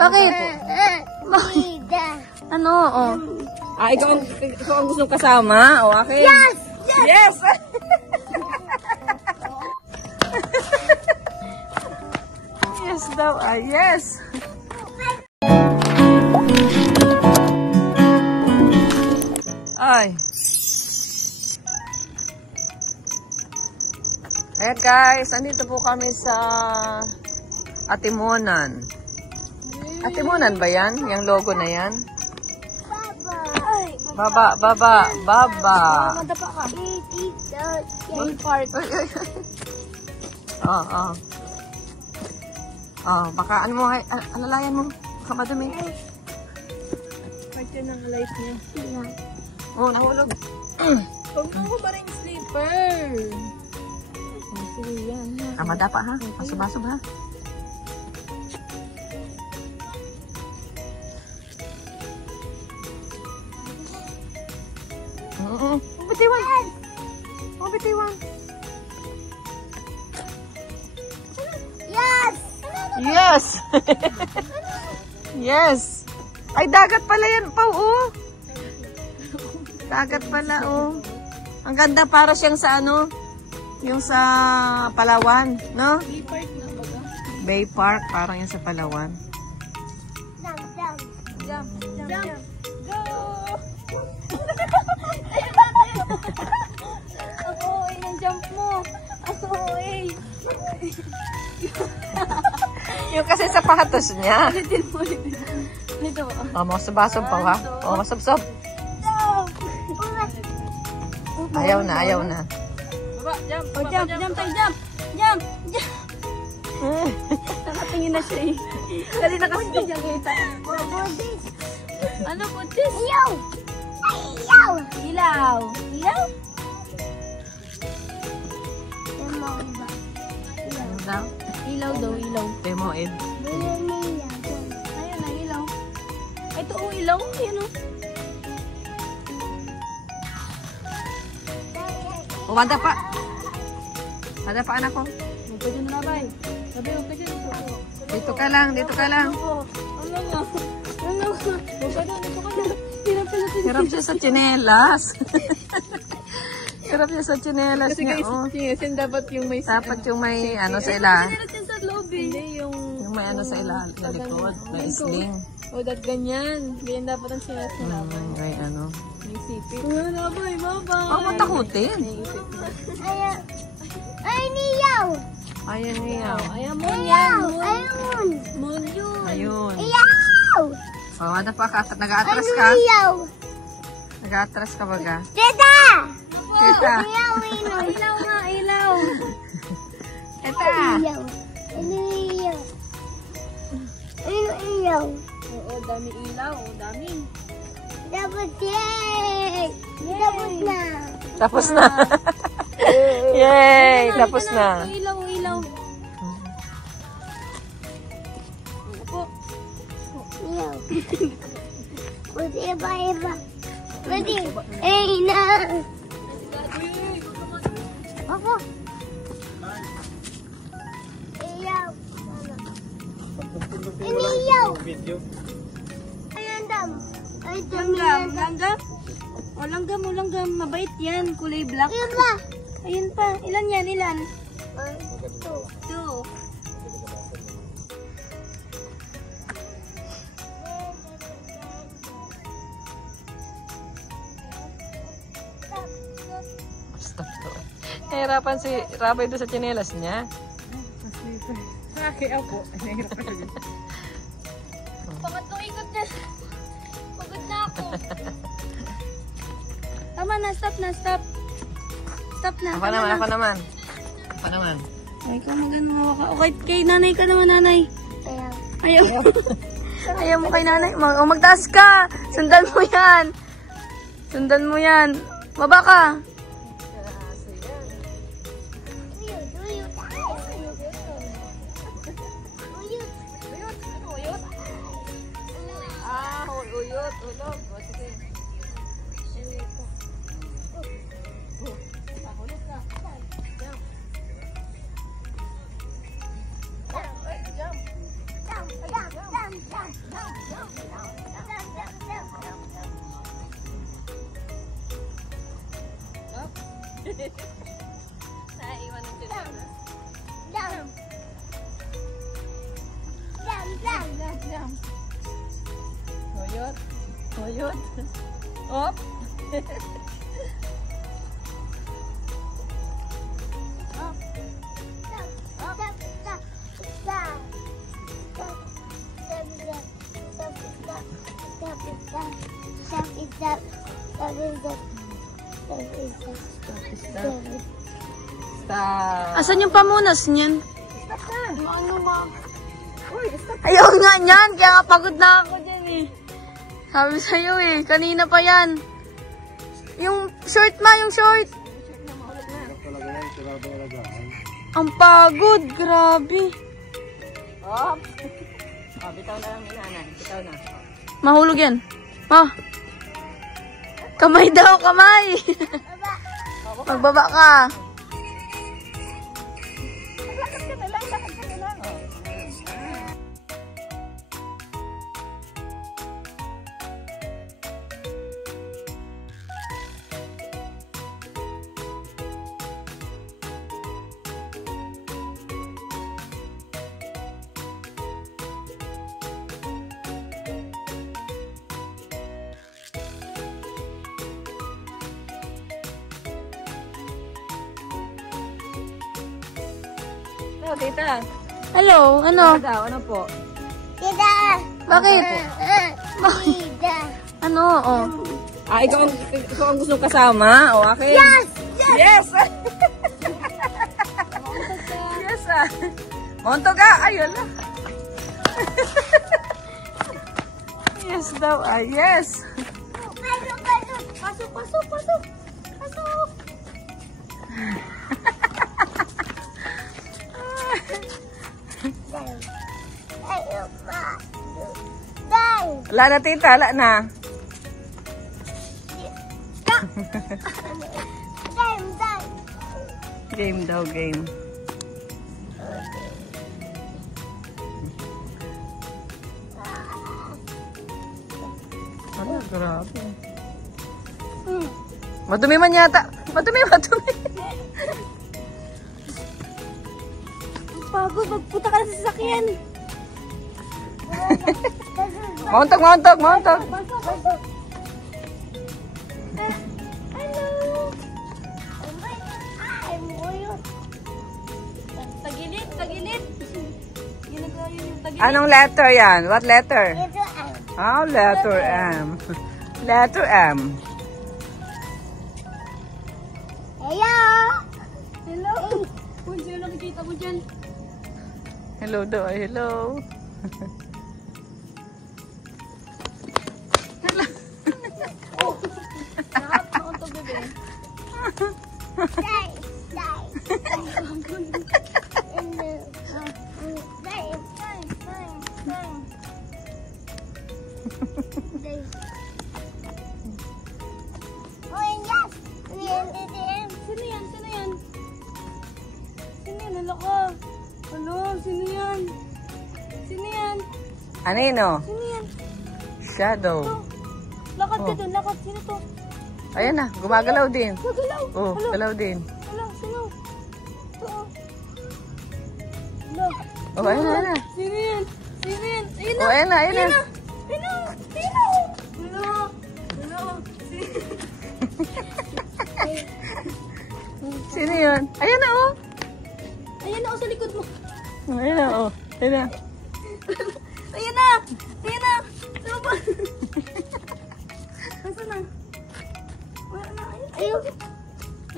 Bakit? Ano? Oh. Ikaw ang gustong kasama? O, akin? Yes! Yes! Yes daw. Yes! Ay. Ayan guys, andito po kami sa Atimonan. Atimonan ba yan? Yung logo na yan? Baba, baba, baba. Madapa ka. Main part. Baka ano mo, alalayan mo. Baka madumi. Part yun ang light niya. Oh, nahulog. Huwag kang humaring sleeper. Sige yan. Madapa ha? Masubasub ha? Bitiwan! Oh, bitiwan! Yes! Yes! Yes! Ay, dagat pala yan pa, oh! Dagat pala, oh! Ang ganda, para siyang sa ano? Yung sa Palawan, no? Bay Park na baga. Bay Park, parang yung sa Palawan. Jump. Go! Ako, yung jump mo. Ako, Yung kasi sapatos niya. Ulitin mo. Ito. Oh, masubasub pa ha? Oh, masubsob. Ayaw na, ayaw na. Baba, jump. Oh, jump tayo, jump. Jump. Nakatingin na siya eh. Kasi nakasigil niya kita. Ano po this? Ilaw! Ilaw! Ilaw! Ilaw? Ilaw daw, ilaw. Demoed. Ayun na, ilaw. Ito o, ilaw. Ayun o. Oh, madapa. Madapa anak ko. Huwag ka dyan nabay. Sabi, huwag ka dyan. Dito ka lang, dito ka lang. Huwag ka dyan. Hirap siya sa tsinelas. Hirap siya sa tsinelas Kasi niya, guys, oh. yan dapat yung may... Dapat yung may ano sa ilalim. Tsinelas yan sa loob eh. Hindi yung... Yung may ano sa ilalim, sa likod, may sling. O, that ganyan. Ganyan dapat ang tsinelas na nabay. May ano. May sipit. Nabay, mabay. Oh, matakutin. Ay, niyaw! Ayan niya. Ayan mo yan. Ayun. Moon yun. Ayun. Iyaw! Oh, ano pa ka? Nag-aatras ka? Iyaw! Nag-aatras ka baga? Teta! Tita. Iyaw, ilaw. Ilaw nga, ilaw. Tita. Iyaw. Ano iyaw? Ano iyaw? Oo, dami ilaw. Dami. Tapos yay! Tapos na. Tapos na. Yay! Tapos na. Ilaw, ilaw. Opo. Iyaw. Pwede iba. Pwede. Eh, na. Ako. Iyaw. Iniyaw. Ayan, dam. Ay, langgam. Langgam? O, langgam. Mabait yan. Kulay black. Ilan ba? Ayun pa. Ilan yan? Ilan? 2. Stop to. Nahirapan si Rabay doon sa tsinelas niya. Kaya po. Pangatlong ikot na. Pagod na ako. Tama na. Stop na. Stop na. Ako naman. Ay, ikaw magano ka. Okay, kay nanay ka naman, nanay. Ayaw. Ayaw mo kay nanay. O, magtaas ka. Sundan mo yan. Baba ka. Uyot. Sige. Naiiwan ng chinelas. Huyot. Huyot. Op. Stop. Asan yung pamunas niyan? Stop na. Ano ma? Uy, stop. Ayaw nga niyan. Kaya nga pagod na ako dyan eh. Sabi sa'yo eh. Kanina pa yan. Yung short ma, yung short. Ang pagod. Grabe. Oh. Oh, bitaw na lang minana. Bitaw na. Mahulog yan. Oh. Kamay daw, kamay. Magbaba ka. Lakad ka na lang, lakad ka na lang. Hello, tita. Hello, ano? Ano daw? Ano po? Tita! Bakit? Tita! Ano? Oh. Ah, ikaw ang gusto kasama? O, akin? Yes! Yes! Yes, ah. Monto ka? Ayun na. Yes daw, ah. Yes. Pasok, pasok, pasok! Pasok! Wala na tita, wala na. Game daw, game. Ano, grabe. Madumi man yata. Madumi, madumi. Pagod, magpunta ka na sa sasakyan. Mauntog, mauntog, mauntog. Hello. Tagilid, tagilid. Yun yung tagilid. Anong letter yan? What letter? Oh, letter M. Letter M. Hello. Hello. Kung sino nakikita mo dyan? Hello daw, hello. Sino yan? Sino yan? Sino yan? Hala ka. Ano? Sino yan? Sino yan? Anino? Sino yan? Shadow. Lakad ka dun, lakad. Sino to? Ayan na, gumagalaw din. Gagalaw. Oh, galaw din. Hala, sino? Ito. Hala. Oh, ayan na, ayan na. Sino yan? Sino yan? Ayun na. Oh, ayan na, ayan na. Sino? Sino? Sino? Sino? Sino yun? Ayan na, oh. Ayan na, sa likod mo. Ayan na, oh. Ayan na. Ayan na! Ayan na! Sino ba? Nasaan na? Wala na. Ayun.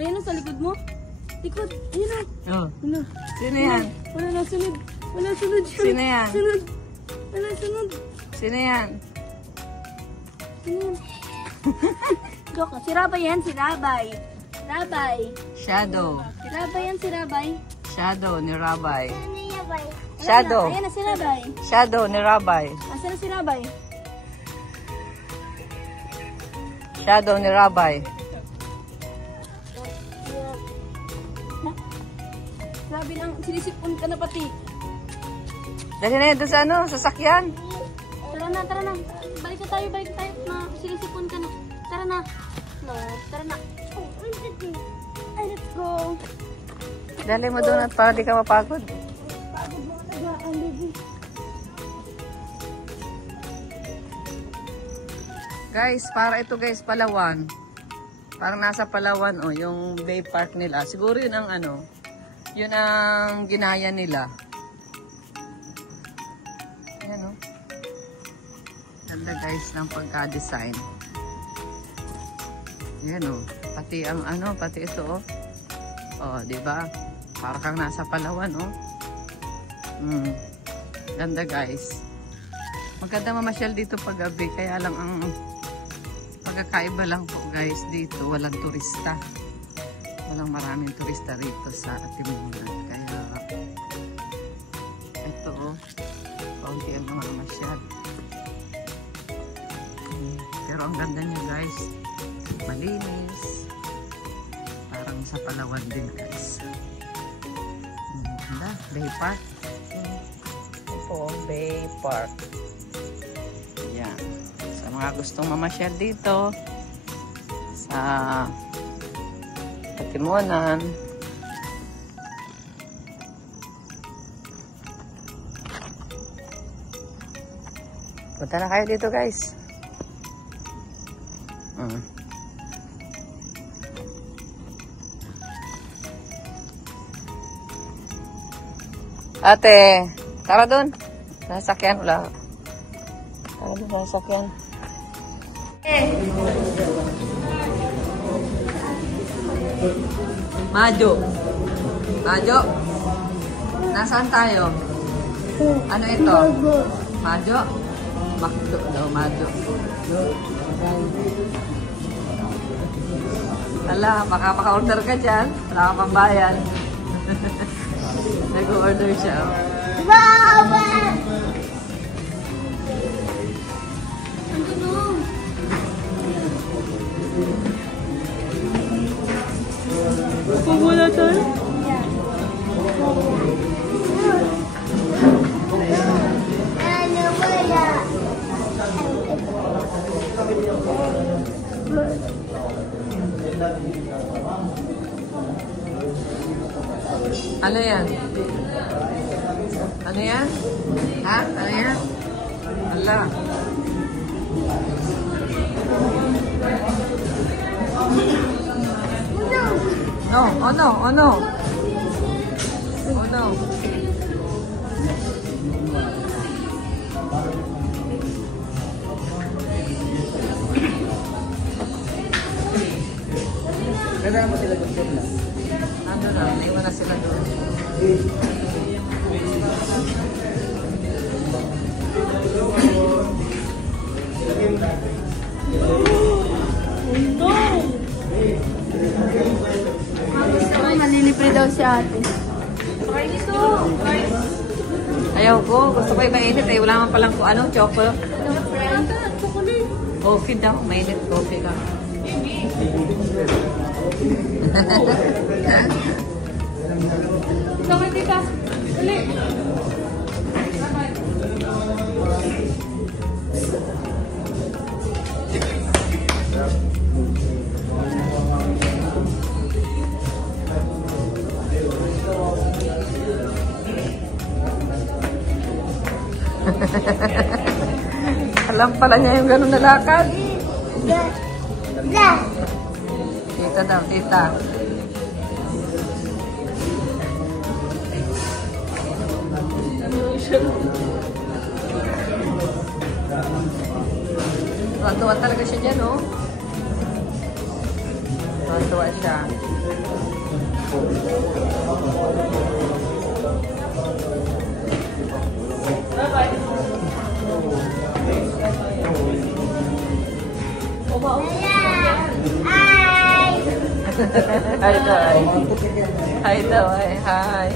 Ayan na, sa likod mo. Likod. Ayan na. Oh. Ano? Sino yan? Wala na, sunod. Wala, sunod. Sino yan? Sunod. Wala, sunod. Sino yan? Sino yan? Joke. Si Rabay yan, si Rabay. Rabay. Shadow. Si Rabay yan, si Rabay. Shadow ni Rabay. Rabay. Shadow. Ayan na si Rabay. Shadow ni Rabay. Asan na si Rabay? Shadow ni Rabay. Sabi lang, sinisipon ka na pati. Dali na yan doon sa ano, sasakyan. Tara na. Balik na tayo. Silisipon ka na. Tara na. No, tara na. Oh, ay, let's go. Dali mo doon at para di ka mapagod. Pagod mo talaga ang baby. Guys, para ito guys, Palawan. Parang nasa Palawan, oh, yung Bay Park nila. Siguro yun ang ano, yun ang ginaya nila. Yan, oh. Ganda guys ng pagka-design. Yan, oh. Pati ang ano, pati ito, oh. Oh, di ba? Para kang nasa Palawan, oh. Ganda guys. Maganda mamasyal dito pag gabi, kaya lang ang pagkakaiba lang po guys dito, walang turista. Walang maraming turista rito sa Atimunan. Kaya ito, oh, kaunti ang mga masyal. Pero ang ganda niya guys, malinis. Parang sa Palawan din guys. Ganda, Bay Park. Ito, Bay Park. Yan. Sa mga gustong mamasyal dito sa Atimunan. Punta na kayo dito guys. Ate, tara doon. Sasakyan wala. Tara doon, sasakyan. Majo. Majo. Nasaan tayo? Ano ito? Majo? Makdo daw, Majo. Ala, baka maka-order ka dyan. Wala ka pang bayan. Nag-order siya. Pumula tayo? Ano yan? Ano yan? Ha? Ano yan? Ala. No, oh no, oh no. Oh no. Kaya mo sila doon na? Ano na, naiwan na sila doon. Manilipre daw si ate. Try nito. Ayaw ko, gusto ko yung mainit eh. Wala man palang kung ano, chocolate. Coffee daw, mainit coffee ka. Sama tita. Dali. Alam pala niya yung ganun na lakad. Tita daw, tita. Tuwa-tuwa talaga siya dyan, oh. Tuwa-tuwa siya. Hi daw, hi. Hi daw, hi.